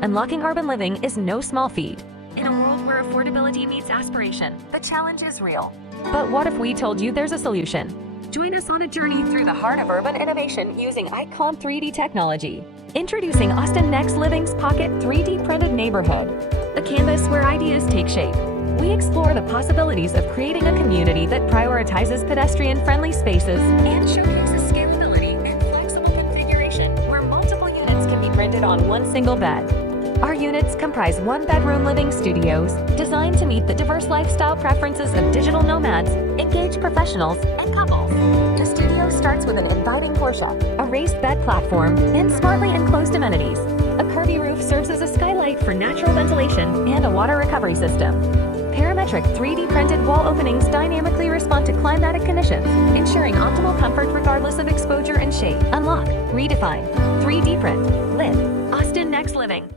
Unlocking urban living is no small feat. In a world where affordability meets aspiration, the challenge is real. But what if we told you there's a solution? Join us on a journey through the heart of urban innovation using Icon 3D technology. Introducing Austin Nex-Living's Pocket 3D printed neighborhood, a canvas where ideas take shape. We explore the possibilities of creating a community that prioritizes pedestrian-friendly spaces and showcases scalability and flexible configuration, where multiple units can be printed on one single bed. Our units comprise one-bedroom living studios designed to meet the diverse lifestyle preferences of digital nomads, engaged professionals, and couples. The studio starts with an inviting push-up, a raised bed platform, and smartly enclosed amenities. A curvy roof serves as a skylight for natural ventilation and a water recovery system. Parametric 3D printed wall openings dynamically respond to climatic conditions, ensuring optimal comfort regardless of exposure and shade. Unlock, redefine, 3D print, live, Austin Nex-Living.